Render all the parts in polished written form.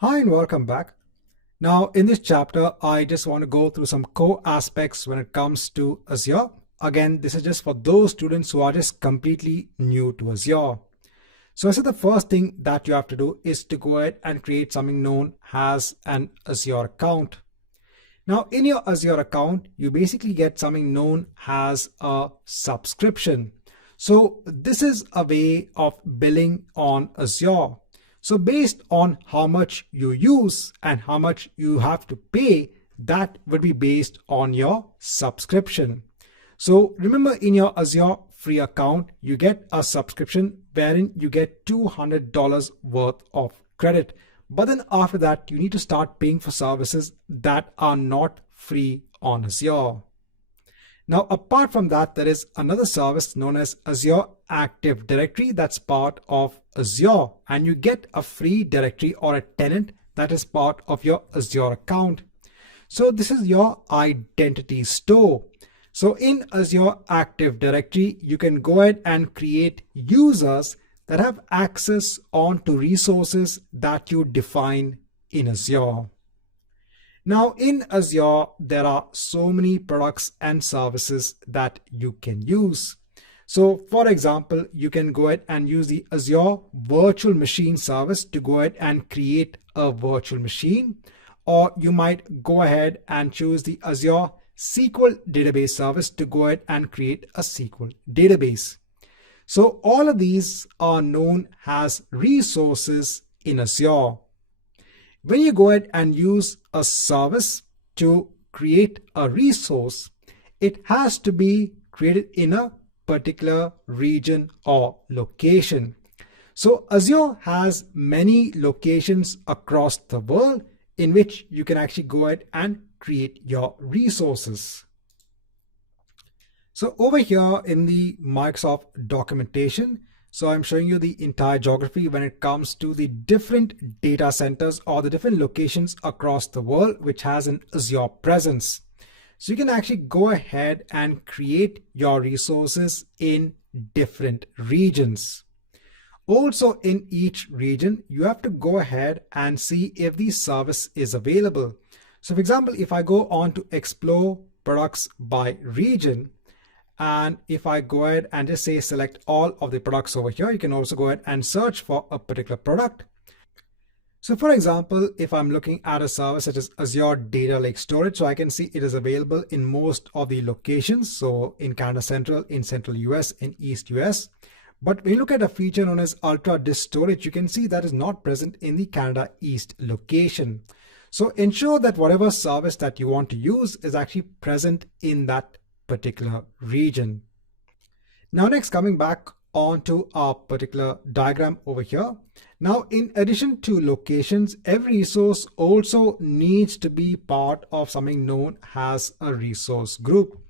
Hi and welcome back. Now in this chapter, I just want to go through some core aspects when it comes to Azure. Again, this is just for those students who are just completely new to Azure. So I said the first thing that you have to do is to go ahead and create something known as an Azure account. Now in your Azure account, you basically get something known as a subscription. So this is a way of billing on Azure. So based on how much you use and how much you have to pay, that would be based on your subscription. So remember, in your Azure free account, you get a subscription wherein you get $200 worth of credit. But then after that, you need to start paying for services that are not free on Azure. Now, apart from that, there is another service known as Azure Active Directory that's part of Azure, and you get a free directory or a tenant that is part of your Azure account. So this is your identity store. So in Azure Active Directory, you can go ahead and create users that have access onto resources that you define in Azure. Now in Azure, there are so many products and services that you can use. So for example, you can go ahead and use the Azure Virtual Machine service to go ahead and create a virtual machine, or you might go ahead and choose the Azure SQL database service to go ahead and create a SQL database. So all of these are known as resources in Azure. When you go ahead and use a service to create a resource, it has to be created in a particular region or location. So Azure has many locations across the world in which you can actually go ahead and create your resources. So over here in the Microsoft documentation, so I'm showing you the entire geography when it comes to the different data centers or the different locations across the world which has an Azure presence. So you can actually go ahead and create your resources in different regions. Also in each region, you have to go ahead and see if the service is available. So for example, if I go on to explore products by region, and if I go ahead and just say select all of the products over here, you can also go ahead and search for a particular product. So for example, if I'm looking at a service such as Azure Data Lake Storage, so I can see it is available in most of the locations. So in Canada Central, in Central US, in East US. But when you look at a feature known as Ultra Disk Storage, you can see that is not present in the Canada East location. So ensure that whatever service that you want to use is actually present in that particular region. Now next, coming back onto our particular diagram over here. Now in addition to locations, every resource also needs to be part of something known as a resource group.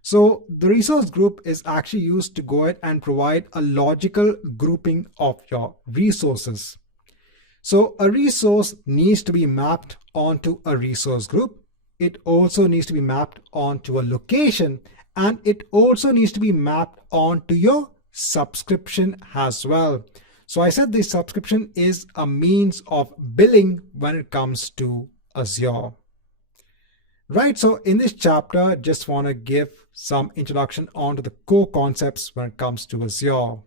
So the resource group is actually used to go ahead and provide a logical grouping of your resources. So a resource needs to be mapped onto a resource group. It also needs to be mapped onto a location, and it also needs to be mapped onto your subscription as well. So I said the subscription is a means of billing when it comes to Azure. Right, so in this chapter, just want to give some introduction onto the core concepts when it comes to Azure.